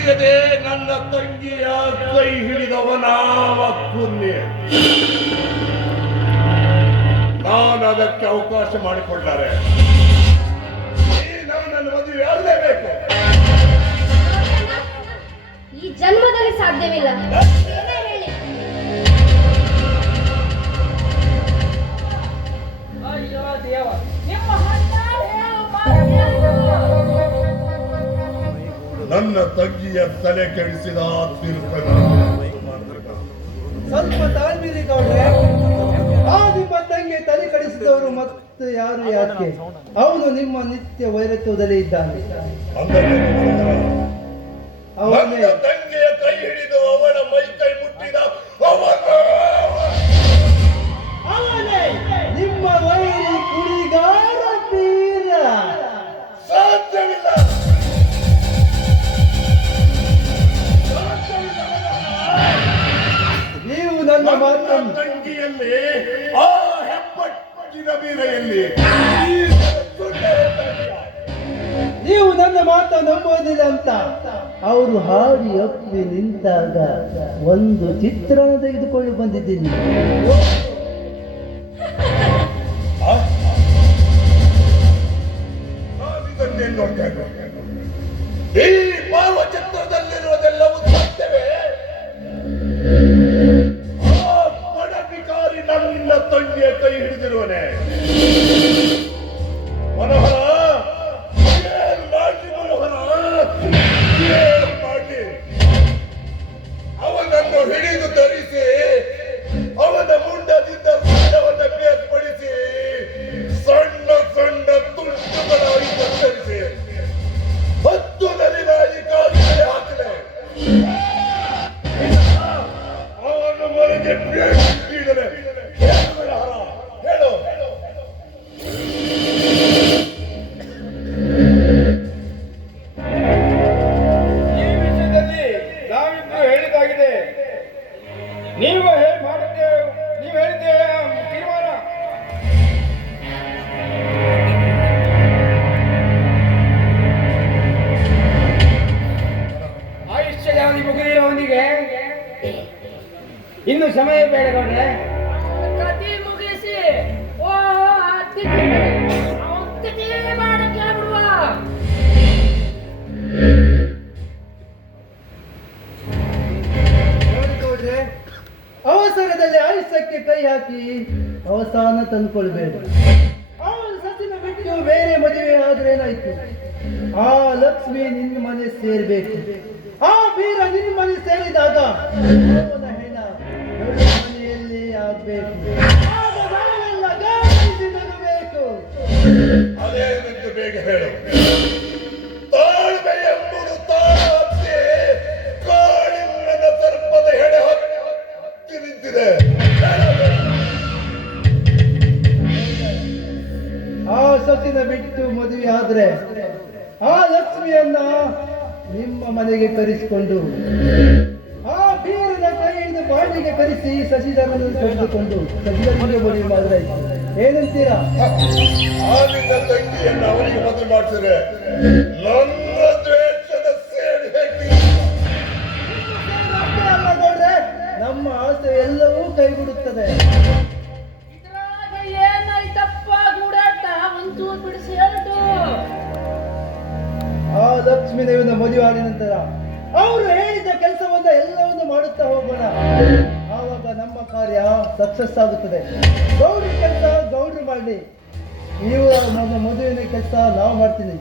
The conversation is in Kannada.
ತಿಳಿಯದೆ ನನ್ನ ತಂಗಿಯ ಕೈ ಹಿಡಿದವನಾವ ಪುಣ್ಯ. ನಾನು ಅದಕ್ಕೆ ಅವಕಾಶ ಮಾಡಿಕೊಂಡರೆ ನಾವು ನನ್ನ ಮದುವೆ ಆಗಲೇಬೇಕು. ಈ ಜನ್ಮದಲ್ಲಿ ಸಾಧ್ಯವಿಲ್ಲ. ನನ್ನ ತಂಗಿಯ ತಲೆ ಕೆಡಿಸಿದ ತಿರುಪನ ಸ್ವಲ್ಪ ತಾಳ್ಮೀರಿ ಗೌಡ್ರೆ. ಆ ನಿಮ್ಮ ತಂಗಿ ತಲೆ ಕಡಿಸಿದವರು ಮತ್ತೆ ಯಾರು ಯಾಕೆ? ಅವನು ನಿಮ್ಮ ನಿತ್ಯ ವೈರತ್ವದಲ್ಲಿ ಇದ್ದಾನೆ. ಅವನ ತಂಗಿಯ ಕೈ ಹಿಡಿದು ಅವಳ ಮೈ ಕೈ ಮುಟ್ಟಿದ ಅವನೇ ನಿಮ್ಮ ವೈರಿ ಕುಡಿಗಾರ ಬೀರ. ಸಾಧ್ಯವಿಲ್ಲ. ನೀವು ನನ್ನ ಮಾತನ್ನು ತಂಗಿಯಲ್ಲಿ ಆ ಹೆಪ್ಪಟ್ಟಿನ ಬೀರೆಯಲ್ಲಿ ನೀವು ನನ್ನ ಮಾತು ನಂಬೋದಿಲ್ಲ ಅಂತ ಅವರು ಹಾಡಿ ಒಪ್ಪಿ ನಿಂತಾಗ ಒಂದು ಚಿತ್ರಣ ತೆಗೆದುಕೊಂಡು ಬಂದಿದ್ದೀನಿ. ನಾನಿದನ್ನೇನು ನೋಡ್ತಾ ಇದ್ದೇನೆ. ಈ ಭಾವಚಿತ್ರದಲ್ಲಿರುವುದೆಲ್ಲವೂ ಸತ್ಯವೇ? ಆ ಬಡಬಿಕಾರಿ ನನ್ನ ತಂಗಿಯ ಕೈ ಹಿಡಿದಿರುವನೆ. ಮನೋಹರ, ಏನ್ ಮಾಡಿ ಮನೋಹರ, ಏನ್ ಮಾಡಿ? ಅವನನ್ನು ಹಿಡಿದು ಧರಿಸಿ ಅವನ ಮುಂಡದಿಂದ ಮುಂಡವನ್ನು ಬೇರ್ಪಡಿಸಿ ಸಣ್ಣ ಸಣ್ಣ ತುಂಡುಗಳಾಗಿ ಕತ್ತರಿಸಿ 10 ನಲಿನಾಯಿ ಕಾಲಿಗೆ ಹಾಕಲೆ ಅವನ ಮನೆಗೆ ನೀಡಲೆ. ಹೇಳು. ಈ ವಿಷಯದಲ್ಲಿ ನಾವಿಬ್ರು ಹೇಳಿದಾಗಿದೆ. ನೀವು ಮಾಡಿದ್ದೆ, ನೀವು ಹೇಳಿದ್ದೆ ತೀರ್ಮಾನ. ಆಯುಷ್ಯದ ಅವಧಿ ಮುಗಿದಿರೋವನಿಗೆ ಇನ್ನು ಸಮಯ ಬೇಡ ಗೌಡ್ರೆ. ಕತೆ ಮುಗಿಸಿ ಮಾಡಕ್ಕೆ ಬಿಡುವ. ನೋಡಿಕೊಂಡ್ರೆ ಅವಸರದಲ್ಲಿ ಆಯುಷ್ಯಕ್ಕೆ ಕೈ ಹಾಕಿ ಅವಸಾನ ತಂದುಕೊಳ್ಬೇಡ. ಅವನು ಸಚಿನ ಬಿಟ್ಟು ಬೇರೆ ಮದುವೆ ಆದ್ರೇನಾಯ್ತು? ಆ ಲಕ್ಷ್ಮಿ ನಿನ್ನ ಮನೆ ಸೇರ್ಬೇಕು. ಆ ಬೀರ ನಿನ್ನ ಮನೆ ಸೇರಿದಾಗ ಅವನ ಹೆಣ ದೊಡ್ಡ ಮನೆಯಲ್ಲಿ ಆಗ್ಬೇಕು. ಆಗ ನಾವೆಲ್ಲ ಗಮನಿಸಿ ನಗಬೇಕು. ಅದೇನೆಂದು ಬೇಗ ಹೇಳು. ತಾಳ್ಮೆ ಎಂಬುದು ತಾಳತ್ತೆ ಕಾಳಿಂಗನ ಸರ್ಪದ ಹೆಡೆ ಹತ್ತಿ ನಿಂತಿದೆ. ಆ ಸಚಿನ ಬಿಟ್ಟು ಮದುವೆ ಆದ್ರೆ ಆ ಲಕ್ಷ್ಮಿಯನ್ನ ನಿಮ್ಮ ಮನೆಗೆ ಕರೆಸಿಕೊಂಡು ಆ ಬೀರನ ಕೈಯಿಂದ ಬಾಡಿಗೆ ಕರೆಸಿ ಶಶಿಧರನ್ನು ಕರೆದುಕೊಂಡು ಶಶಿಧರನಿಗೆ ಮದುವೆ ಮಾಡಿದ್ರಾಯ್ತು. ಏನಂತೀರಾ? ಆ ನಿನ್ನ ತಂಗಿಯನ್ನು ಅವರಿಗೆ ಮದುವೆ ಮಾಡ್ತಾರೆ. ನನ್ನ ದ್ವೇಷದ ಸೇಡು ಹೇಗೆ? ಅಲ್ಲ ನೋಡ್ರೆ, ನಮ್ಮ ಆಸೆ ಎಲ್ಲವೂ ಕೈಬಿಡುತ್ತದೆ. ಇದ್ರಾಗ ಏನಾಯ್ತಪ್ಪ ಗೂಡಾಟ? ಒಂಚೂರು ಬಿಡಿಸಿ ಹೇಳ್ತು. ಆ ಲಕ್ಷ್ಮೀ ದೇವಿನ ಮದುವೆ ಆದ ನಂತರ ಅವರು ಹೇಳಿದ ಕೆಲಸವನ್ನ ಎಲ್ಲವನ್ನು ಮಾಡುತ್ತಾ ಹೋಗೋಣ. ಆವಾಗ ನಮ್ಮ ಕಾರ್ಯ ಸಕ್ಸಸ್ ಆಗುತ್ತದೆ. ಗೌಡ್ರ ಕೆಲಸ ಗೌಡ್ರು ಮಾಡಲಿ, ನೀವು ನನ್ನ ಮದುವೆಯ ಕೆಲಸ ನಾವು ಮಾಡ್ತೀನಿ.